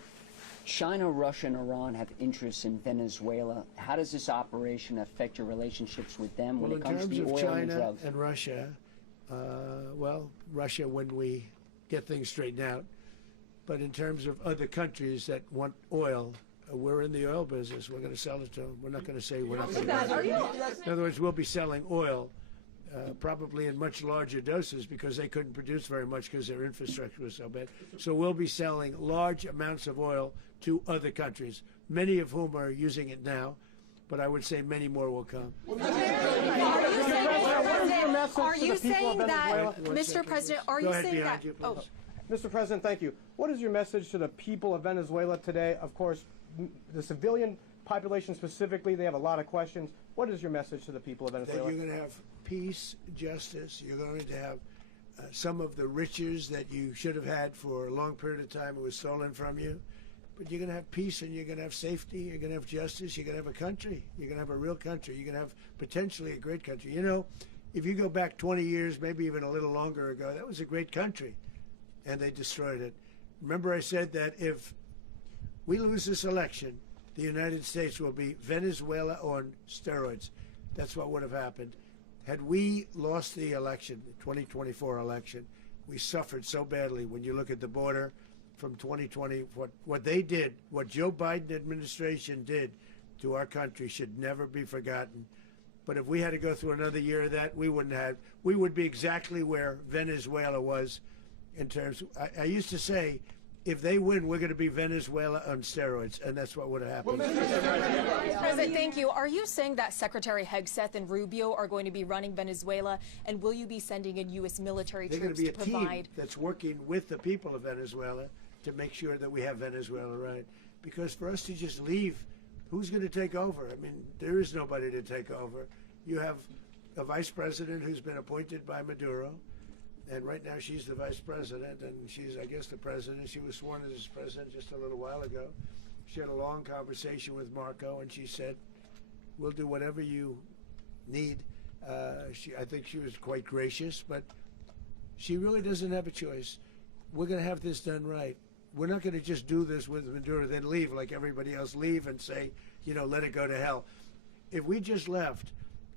China, Russia, and Iran have interests in Venezuela. How does this operation affect your relationships with them when it comes to the oil and drugs? In terms of China and Russia, Russia when we get things straightened out. But in terms of other countries that want oil, we're in the oil business. We're going to sell it to them. We're not going to say we're not going to. In other words, we'll be selling oil. Probably in much larger doses because they couldn't produce very much because their infrastructure was so bad. So we'll be selling large amounts of oil to other countries, many of whom are using it now, but I would say many more will come. Are you saying your message Are to you the people saying of Venezuela? that, Mr. President, are you saying that? Oh, Mr. President, thank you. What is your message to the people of Venezuela today? Of course, the civilian population specifically, they have a lot of questions. What is your message to the people of Venezuela? That you're going to have peace, justice. You're going to have some of the riches that you should have had for a long period of time. It was stolen from you. But you're going to have peace, and you're going to have safety. You're going to have justice. You're going to have a country. You're going to have a real country. You're going to have potentially a great country. You know, if you go back 20 years, maybe even a little longer ago, that was a great country, and they destroyed it. Remember I said that if we lose this election, the United States will be Venezuela on steroids. That's what would have happened. Had we lost the election, the 2024 election, we suffered so badly. When you look at the border from 2020, what they did, what Joe Biden administration did to our country should never be forgotten. But if we had to go through another year of that, we would be exactly where Venezuela was in terms. I used to say, if they win, we're going to be Venezuela on steroids, and that's what would have happened. President, thank you. Are you saying that Secretary Hegseth and Rubio are going to be running Venezuela, and will you be sending in U.S. military They're troops going to to be a provide? team that's working with the people of Venezuela to make sure that we have Venezuela right. Because for us to just leave, who's going to take over? I mean, there is nobody to take over. You have a vice president who's been appointed by Maduro. And right now she's the vice president, and she's, I guess, the president. She was sworn as president just a little while ago. She had a long conversation with Marco, and she said, we'll do whatever you need. I think she was quite gracious, but she really doesn't have a choice. We're going to have this done right. We're not going to just do this with Maduro, then leave like everybody else, leave and say, you know, let it go to hell. If we just left,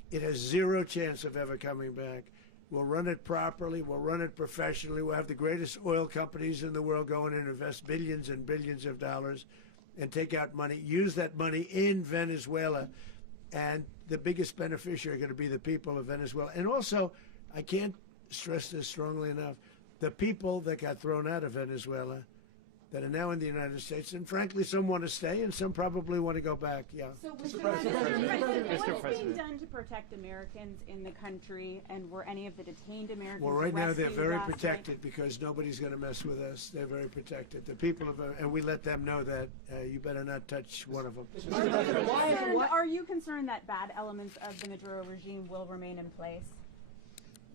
it has zero chance of ever coming back. We'll run it properly. We'll run it professionally. We'll have the greatest oil companies in the world go in and invest billions and billions of dollars and take out money, use that money in Venezuela. And the biggest beneficiary are going to be the people of Venezuela. And also, I can't stress this strongly enough, the people that got thrown out of Venezuela that are now in the United States, and frankly, some want to stay and some probably want to go back. Yeah. So, Mr. President, what is being done to protect Americans in the country, and were any of the detained Americans Well, right now they're rescued very last protected night? because nobody's going to mess with us. They're very protected. The people of, and we let them know that you better not touch one of them. Are you concerned that bad elements of the Maduro regime will remain in place?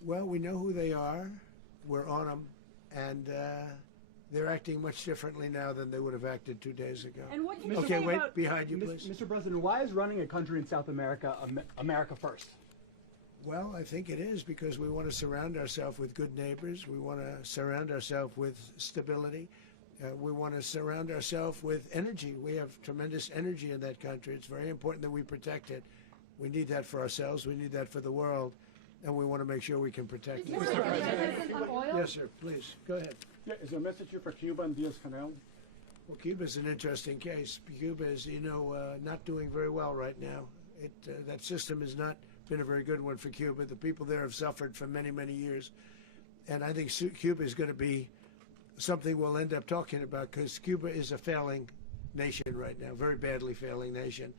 Well, we know who they are. We're on them, and they're acting much differently now than they would have acted 2 days ago. And what can you okay, say wait, about behind you, please. Mr. President, why is running a country in South America America first? Well, I think it is because we want to surround ourselves with good neighbors. We want to surround ourselves with stability. We want to surround ourselves with energy. We have tremendous energy in that country. It's very important that we protect it. We need that for ourselves. We need that for the world. And we want to make sure we can protect it. Mr. President, Yes, sir. Please, go ahead. Yeah, is there a message here for Cuba and Diaz-Canel? Well, Cuba's an interesting case. Cuba is, you know, not doing very well right now. That system has not been a very good one for Cuba. The people there have suffered for many, many years. And I think Cuba is going to be something we'll end up talking about because Cuba is a failing nation right now, very badly failing nation.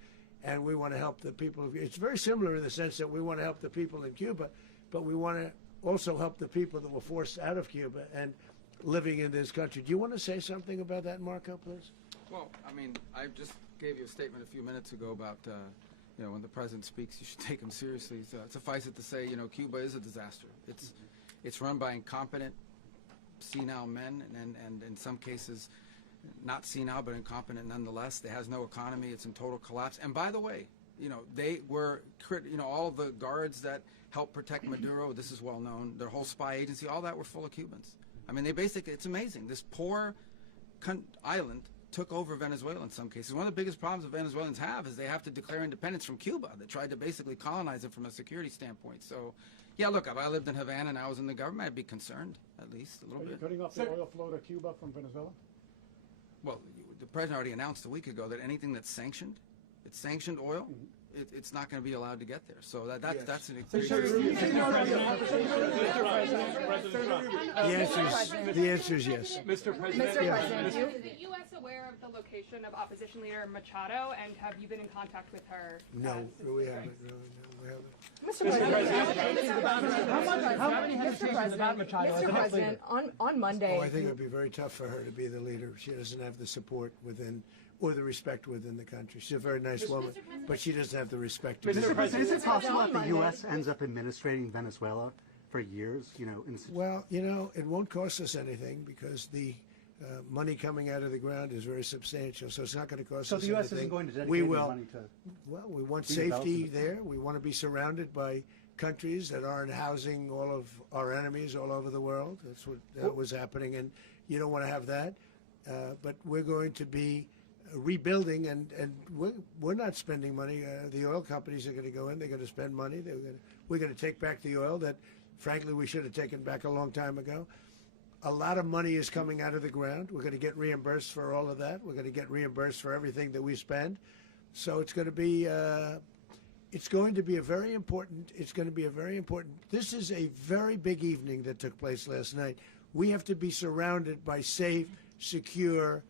And we want to help the people. It's very similar in the sense that we want to help the people in Cuba, but we want to also help the people that were forced out of Cuba and living in this country. Do you want to say something about that, Marco, please? Well, I mean, I just gave you a statement a few minutes ago about, you know, when the president speaks, you should take him seriously. So, suffice it to say, you know, Cuba is a disaster. It's run by incompetent, senile men, and in some cases, not senile, but incompetent nonetheless. It has no economy. It's in total collapse. And by the way, you know, they were, you know, all the guards that helped protect Maduro, this is well known, their whole spy agency, all that were full of Cubans. I mean, they basically, it's amazing. This poor island took over Venezuela in some cases. One of the biggest problems that Venezuelans have is they have to declare independence from Cuba. They tried to basically colonize it from a security standpoint. So, yeah, look, if I lived in Havana and I was in the government, I'd be concerned, at least a little bit. Are you cutting off the oil flow to Cuba from Venezuela? Well, the president already announced a week ago that anything that's sanctioned, it's sanctioned oil, it's not going to be allowed to get there. So that's an The answer is yes. Mr. President. Is the U.S. aware of the location of opposition leader Machado, and have you been in contact with her? No, we haven't. No, we haven't. Mr. President, on Monday. Oh, I think it would be very tough for her to be the leader. She doesn't have the support within, or the respect within the country. She's a very nice woman, but she doesn't have the respect. Mr. President, is it possible that the U.S. ends up administrating Venezuela for years? Well, it won't cost us anything because the money coming out of the ground is very substantial, so it's not going to cost us anything. So the U.S. isn't going to dedicate any money to. Well, we want safety there. We want to be surrounded by countries that aren't housing all of our enemies all over the world. That's what was happening, and you don't want to have that. But we're going to be rebuilding, and we're not spending money. The oil companies are going to go in. They're going to spend money. We're going to take back the oil that, frankly, we should have taken back a long time ago. A lot of money is coming out of the ground. We're going to get reimbursed for all of that. We're going to get reimbursed for everything that we spend. So it's going to be a very important. This is a very big evening that took place last night. We have to be surrounded by safe, secure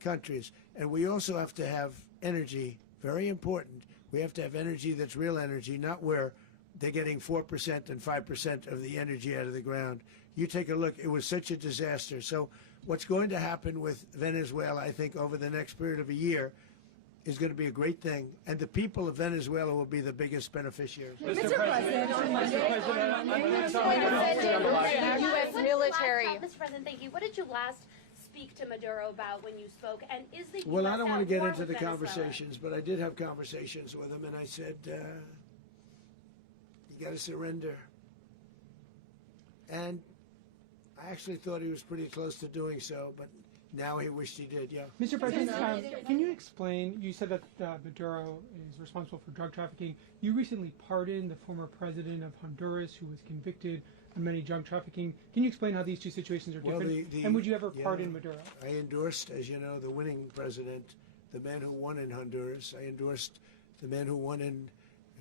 countries, and we also have to have energy. Very important. We have to have energy that's real energy, not where they're getting 4% and 5% of the energy out of the ground. You take a look. It was such a disaster. So what's going to happen with Venezuela, I think, over the next period of a year is going to be a great thing, and the people of Venezuela will be the biggest beneficiaries. Mr. President, U.S. military. Mr. President, thank you. What did you last speak to Maduro about when you spoke? And is the Well, US I don't want to at get war into with the Venezuela? conversations, but I did have conversations with him, and I said, you got to surrender. And I actually thought he was pretty close to doing so, but now he wished he did, yeah. Mr. President, can you explain, you said that Maduro is responsible for drug trafficking. You recently pardoned the former president of Honduras who was convicted on many drug trafficking. Can you explain how these two situations are different? And would you ever pardon Maduro? I endorsed, as you know, the winning president, the man who won in Honduras. I endorsed the man who won in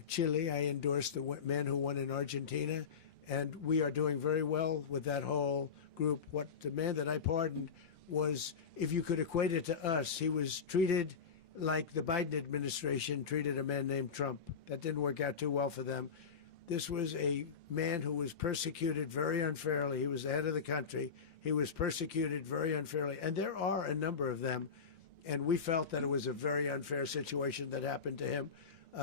Chile. I endorsed the man who won in Argentina. And we are doing very well with that whole group. What the man that I pardoned was, if you could equate it to us, he was treated like the Biden administration treated a man named Trump. That didn't work out too well for them. This was a man who was persecuted very unfairly. He was the head of the country. He was persecuted very unfairly. And there are a number of them. And we felt that it was a very unfair situation that happened to him.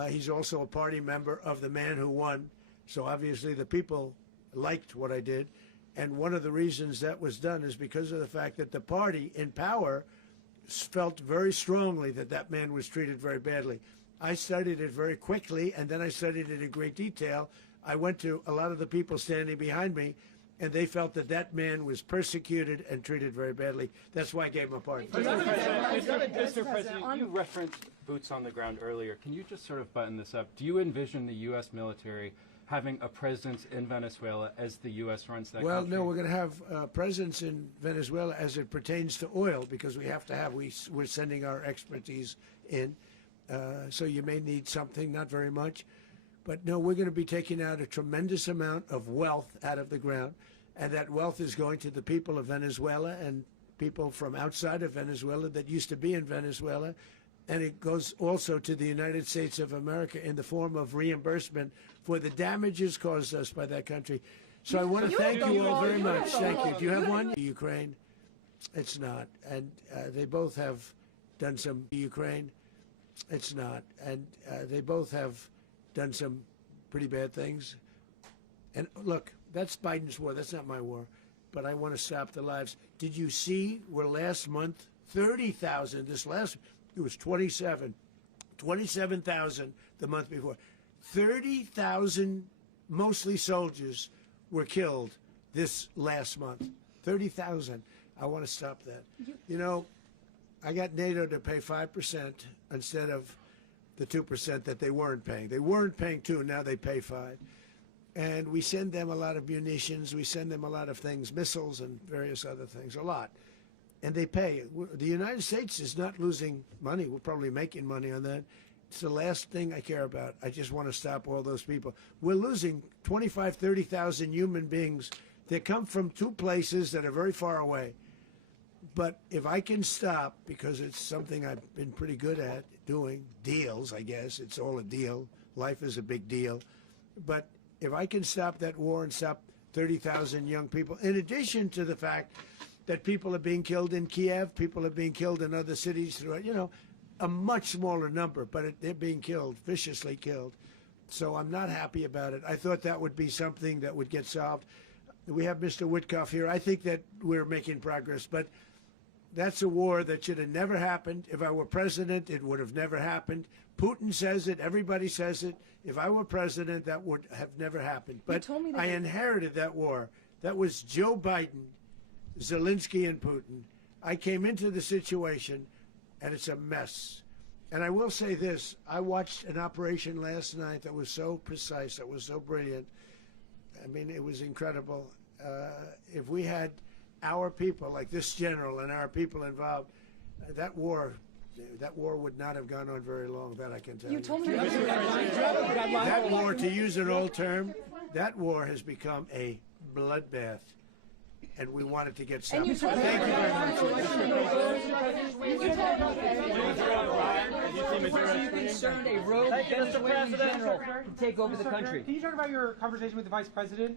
He's also a party member of the man who won. So obviously the people liked what I did. And one of the reasons that was done is because of the fact that the party in power felt very strongly that that man was treated very badly. I studied it very quickly, and then I studied it in great detail. I went to a lot of the people standing behind me, and they felt that that man was persecuted and treated very badly. That's why I gave him a pardon. Mr. President, you referenced boots on the ground earlier. Can you just sort of button this up? Do you envision the U.S. military having a presence in Venezuela as the U.S. runs that country? Well, no, we're going to have a presence in Venezuela as it pertains to oil, because we have to have, we're sending our expertise in. So you may need something, not very much. But no, we're going to be taking out a tremendous amount of wealth out of the ground. And that wealth is going to the people of Venezuela and people from outside of Venezuela that used to be in Venezuela. And it goes also to the United States of America in the form of reimbursement for the damages caused us by that country. So I want to thank you all very much. Thank you. Do you have one? Ukraine? It's not. And they both have done some. Ukraine? It's not. And they both have done some pretty bad things. And look, that's Biden's war. That's not my war. But I want to stop the lives. Did you see where last month, 30,000, it was 27,000 the month before. 30,000, mostly soldiers, were killed this last month. 30,000. I want to stop that. You know, I got NATO to pay 5% instead of the 2% that they weren't paying. They weren't paying 2%, now they pay 5%. And we send them a lot of munitions, we send them a lot of things, missiles and various other things, a lot. And they pay. The United States is not losing money. We're probably making money on that. It's the last thing I care about. I just want to stop all those people. We're losing 25, 30,000 human beings. They come from two places that are very far away. But if I can stop, because it's something I've been pretty good at doing, deals, I guess. It's all a deal. Life is a big deal. But if I can stop that war and stop 30,000 young people, in addition to the fact that people are being killed in Kiev, people are being killed in other cities throughout, a much smaller number, but they're being killed, viciously killed. So I'm not happy about it. I thought that would be something that would get solved. We have Mr. Witkoff here. I think that we're making progress, but that's a war that should have never happened. If I were president, it would have never happened. Putin says it. Everybody says it. If I were president, that would have never happened. But I inherited that war. That was Joe Biden, Zelensky, and Putin. I came into the situation, and it's a mess. And I will say this. I watched an operation last night that was so precise, that was so brilliant. I mean, it was incredible. If we had our people, like this general and our people involved, that war would not have gone on very long, that I can tell you. That war, to use an old term, that war has become a bloodbath. And we want it to get stopped. Thank you very much. Are you concerned a rogue Venezuelan general can take over the country? Can you talk about your conversation with the vice president?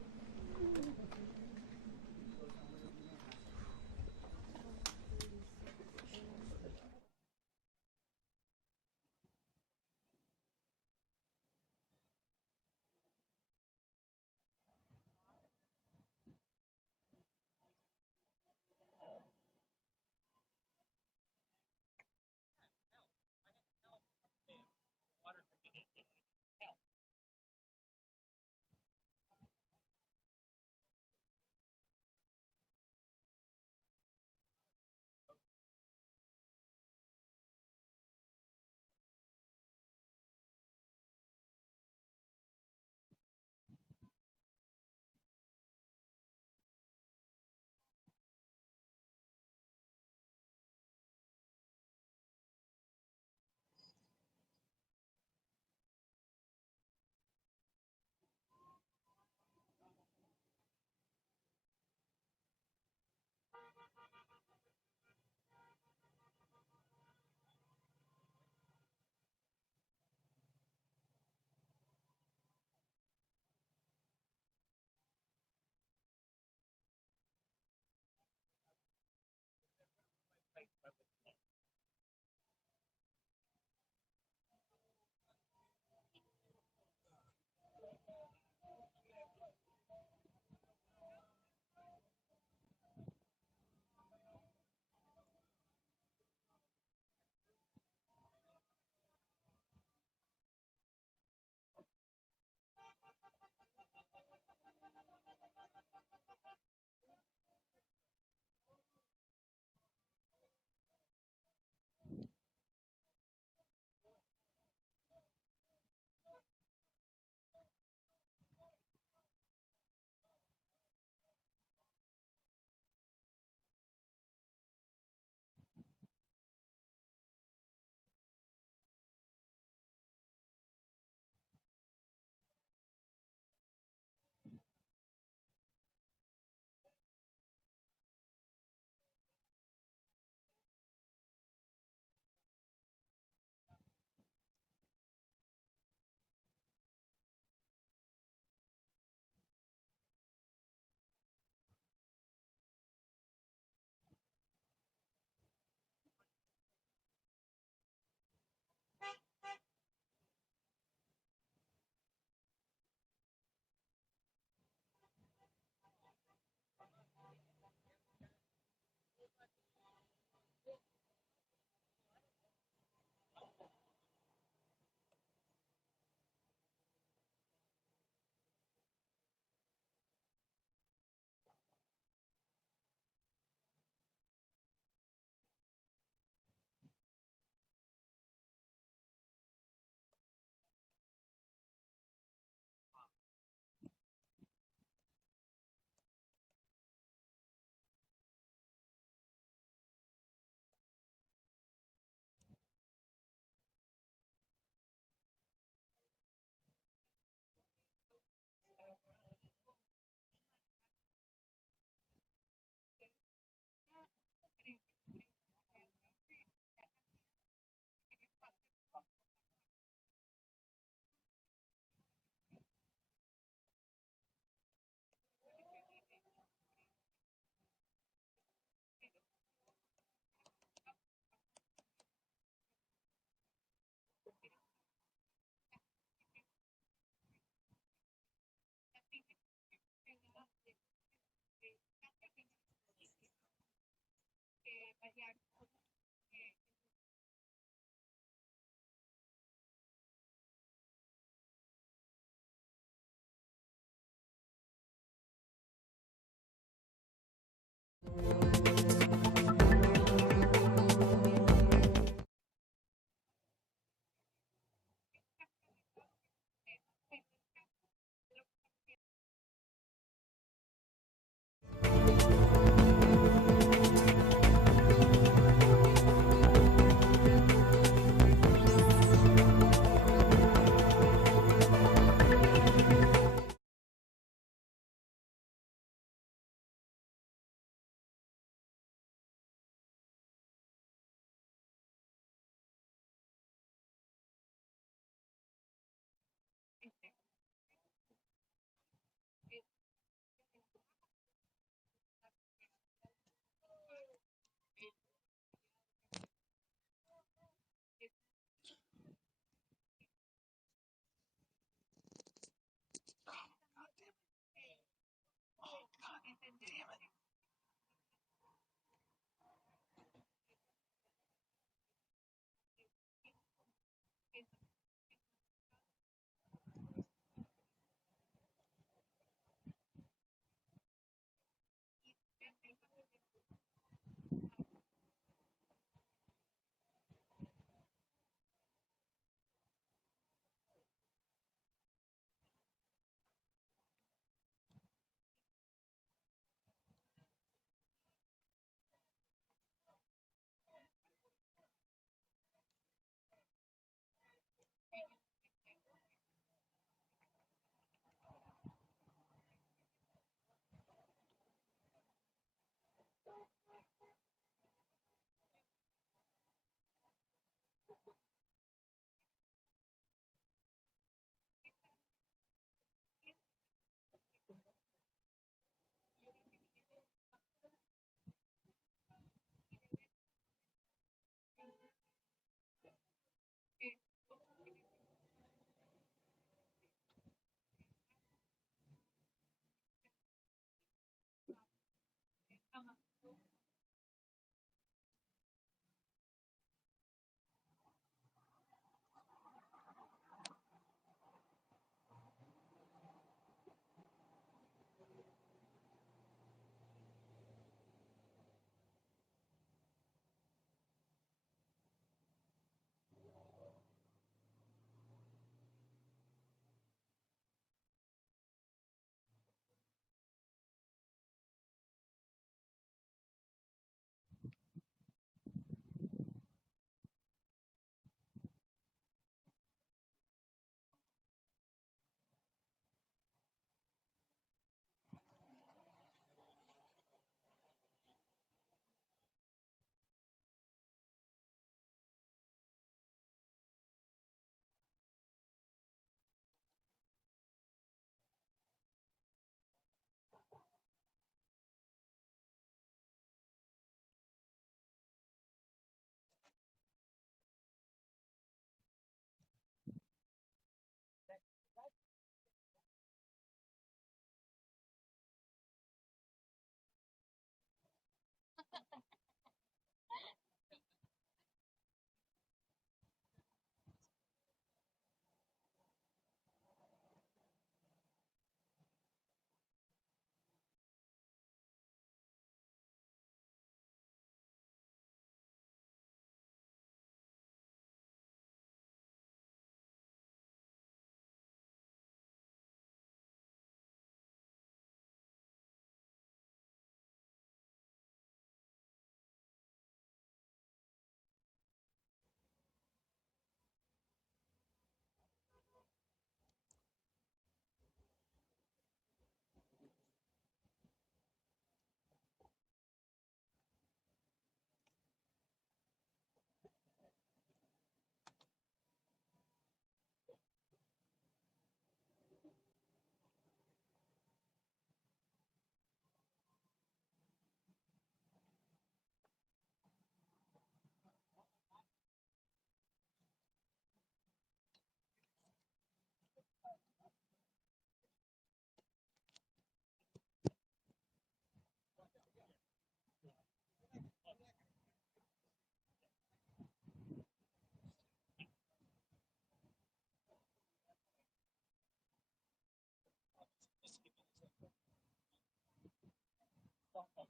Sort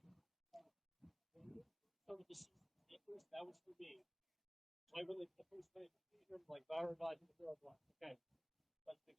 of the papers, that was for me. So I really the first time like Barra okay. That's 16.